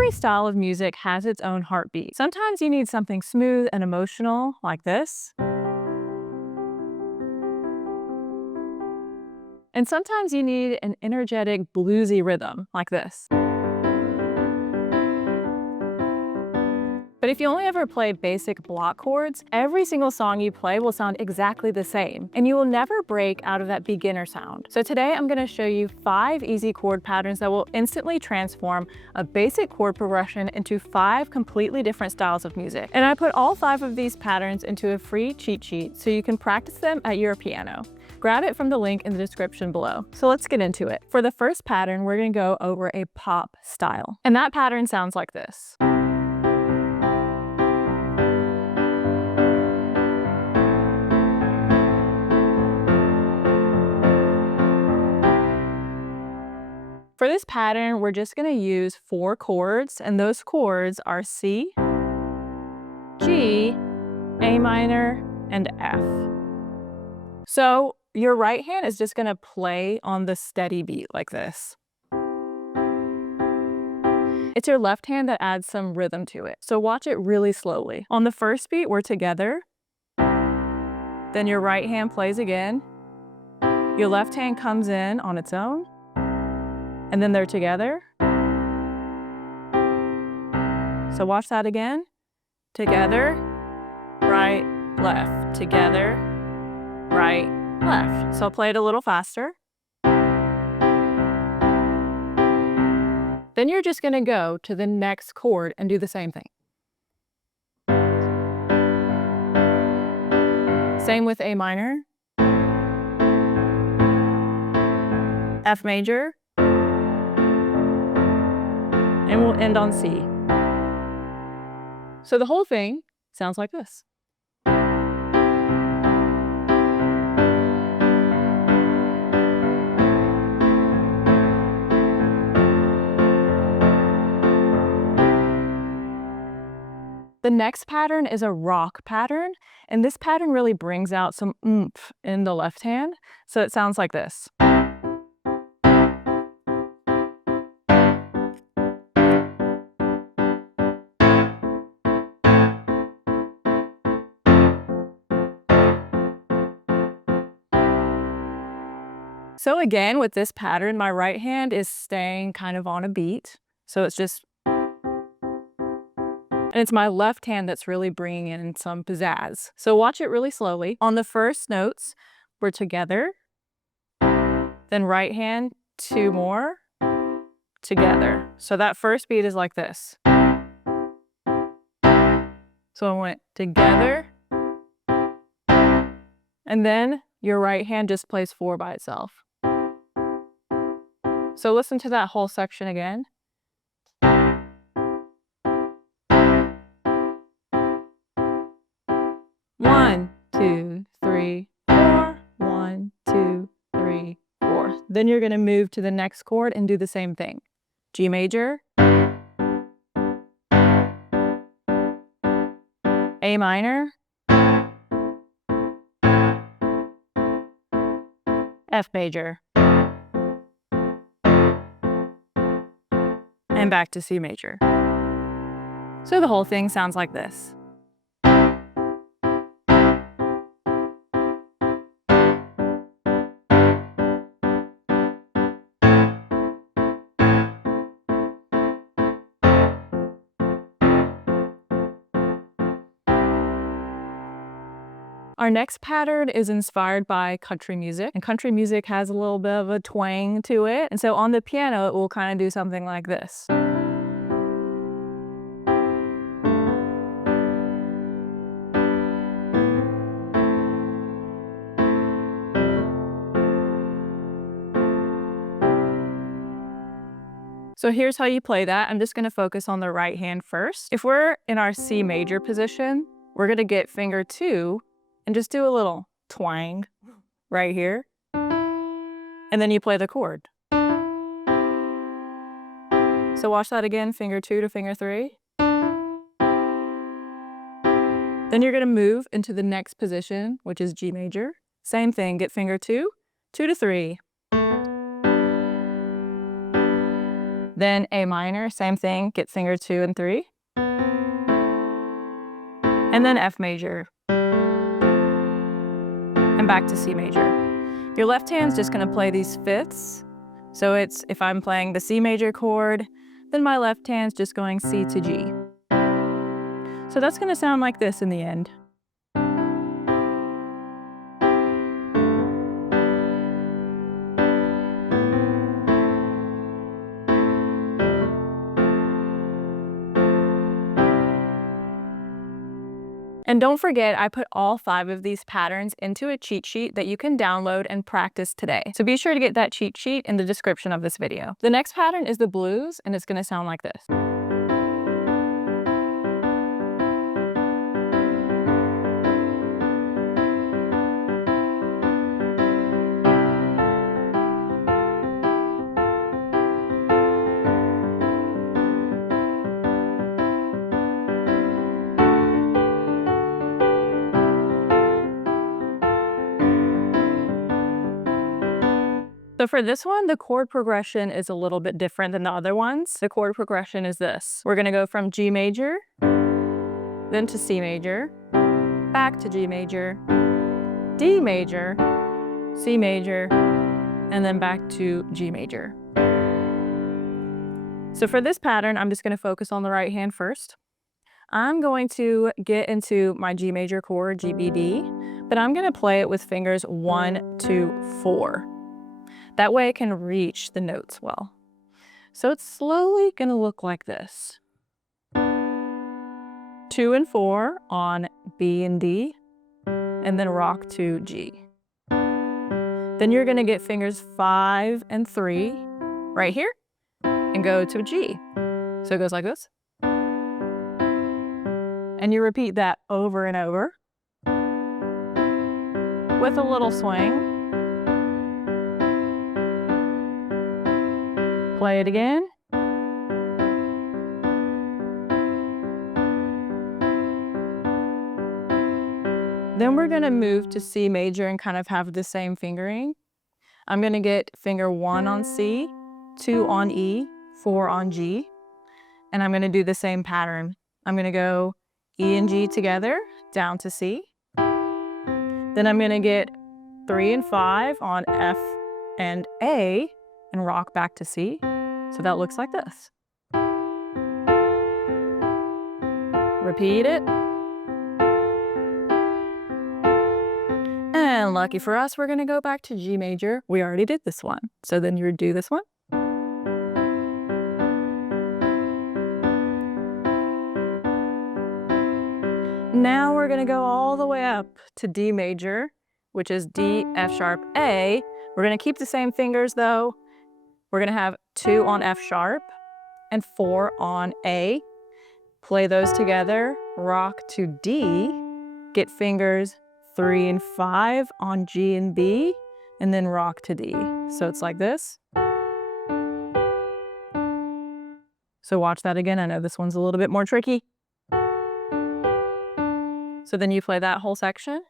Every style of music has its own heartbeat. Sometimes you need something smooth and emotional, like this. And sometimes you need an energetic, bluesy rhythm, like this. But if you only ever play basic block chords, every single song you play will sound exactly the same, and you will never break out of that beginner sound. So today I'm going to show you 5 easy chord patterns that will instantly transform a basic chord progression into 5 completely different styles of music. And I put all 5 of these patterns into a free cheat sheet so you can practice them at your piano. Grab it from the link in the description below. So let's get into it. For the first pattern, we're going to go over a pop style. And that pattern sounds like this. For this pattern, we're just going to use 4 chords, and those chords are C, G, A minor, and F. So your right hand is just going to play on the steady beat like this. It's your left hand that adds some rhythm to it. So watch it really slowly. On the first beat, we're together. Then your right hand plays again. Your left hand comes in on its own. And then they're together. So watch that again. Together, right, left. Together, right, left. So I'll play it a little faster. Then you're just going to go to the next chord and do the same thing. Same with A minor, F major, and we'll end on C. So the whole thing sounds like this. The next pattern is a rock pattern, and this pattern really brings out some oomph in the left hand, so it sounds like this. So again, with this pattern, my right hand is staying kind of on a beat, so it's just, and it's my left hand that's really bringing in some pizzazz. So watch it really slowly. On the first notes, we're together. Then right hand, 2 more, together. So that first beat is like this. So I went together. And then your right hand just plays 4 by itself. So listen to that whole section again. One, 2, 3, 4. 1, 2, 3, 4. Then you're going to move to the next chord and do the same thing. G major, A minor, F major, and back to C major. So the whole thing sounds like this. Our next pattern is inspired by country music, and country music has a little bit of a twang to it. And so on the piano, it will kind of do something like this. So here's how you play that. I'm just going to focus on the right hand first. If we're in our C major position, we're going to get finger 2 and just do a little twang right here. And then you play the chord. So watch that again, finger 2 to finger 3. Then you're going to move into the next position, which is G major. Same thing, get finger 2, 2 to 3. Then A minor, same thing, get finger 2 and 3. And then F major. And back to C major. Your left hand's just gonna play these fifths. So it's, if I'm playing the C major chord, then my left hand's just going C to G. So that's gonna sound like this in the end. And don't forget, I put all 5 of these patterns into a cheat sheet that you can download and practice today. So be sure to get that cheat sheet in the description of this video. The next pattern is the blues, and it's gonna sound like this. So for this one, the chord progression is a little bit different than the other ones. The chord progression is this. We're gonna go from G major, then to C major, back to G major, D major, C major, and then back to G major. So for this pattern, I'm just gonna focus on the right hand first. I'm going to get into my G major chord, G, B, D, but I'm gonna play it with fingers 1, 2, 4. That way I can reach the notes well. So it's slowly gonna look like this. 2 and 4 on B and D, and then rock to G. Then you're gonna get fingers 5 and 3 right here, and go to G. So it goes like this. And you repeat that over and over with a little swing. Play it again. Then we're gonna move to C major and kind of have the same fingering. I'm gonna get finger 1 on C, 2 on E, 4 on G, and I'm gonna do the same pattern. I'm gonna go E and G together, down to C. Then I'm gonna get 3 and 5 on F and A, and rock back to C. So that looks like this. Repeat it. And lucky for us, we're gonna go back to G major. We already did this one. So then you would do this one. Now we're gonna go all the way up to D major, which is D, F sharp, A. We're gonna keep the same fingers though. We're gonna have 2 on F sharp and 4 on A. Play those together, rock to D, get fingers 3 and 5 on G and B, and then rock to D. So it's like this. So watch that again. I know this one's a little bit more tricky. So then you play that whole section.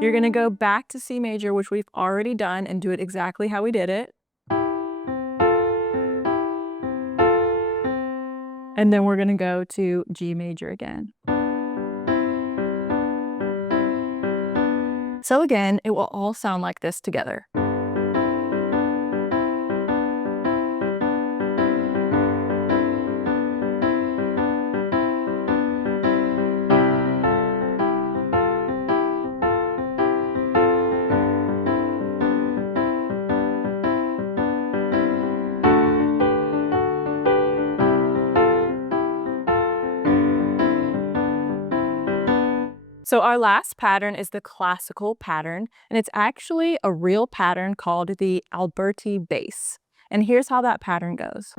You're gonna go back to C major, which we've already done, and do it exactly how we did it. And then we're gonna go to G major again. So again, it will all sound like this together. So our last pattern is the classical pattern, and it's actually a real pattern called the Alberti bass. And here's how that pattern goes.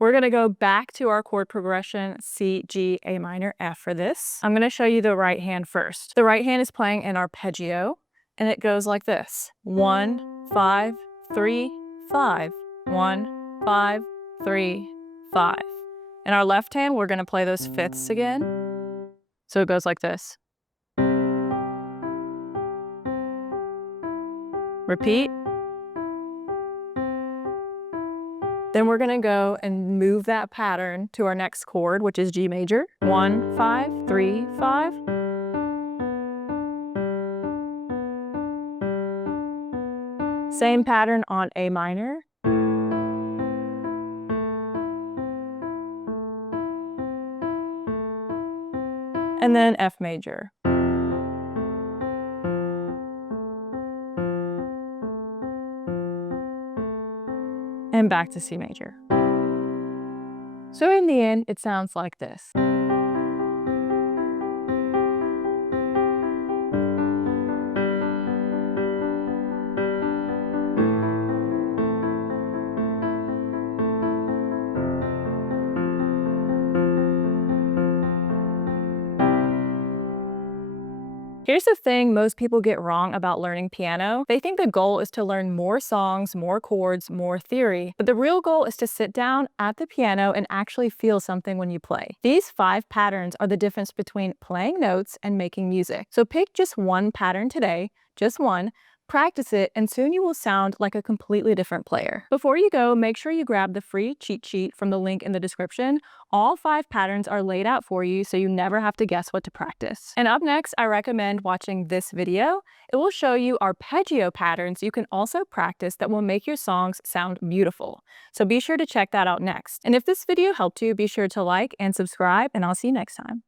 We're gonna go back to our chord progression, C, G, A minor, F for this. I'm gonna show you the right hand first. The right hand is playing an arpeggio, and it goes like this. 1, 5, 3, 5. 1, 5, 3, 5. In our left hand, we're gonna play those fifths again. So it goes like this. Repeat. Then we're gonna go and move that pattern to our next chord, which is G major. 1, 5, 3, 5. Same pattern on A minor. And then F major. And back to C major. So in the end, it sounds like this. Here's the thing most people get wrong about learning piano. They think the goal is to learn more songs, more chords, more theory, but the real goal is to sit down at the piano and actually feel something when you play. These 5 patterns are the difference between playing notes and making music. So pick just one pattern today, just one, practice it, and soon you will sound like a completely different player. Before you go, make sure you grab the free cheat sheet from the link in the description. All 5 patterns are laid out for you so you never have to guess what to practice. And up next, I recommend watching this video. It will show you arpeggio patterns you can also practice that will make your songs sound beautiful. So be sure to check that out next. And if this video helped you, be sure to like and subscribe, and I'll see you next time.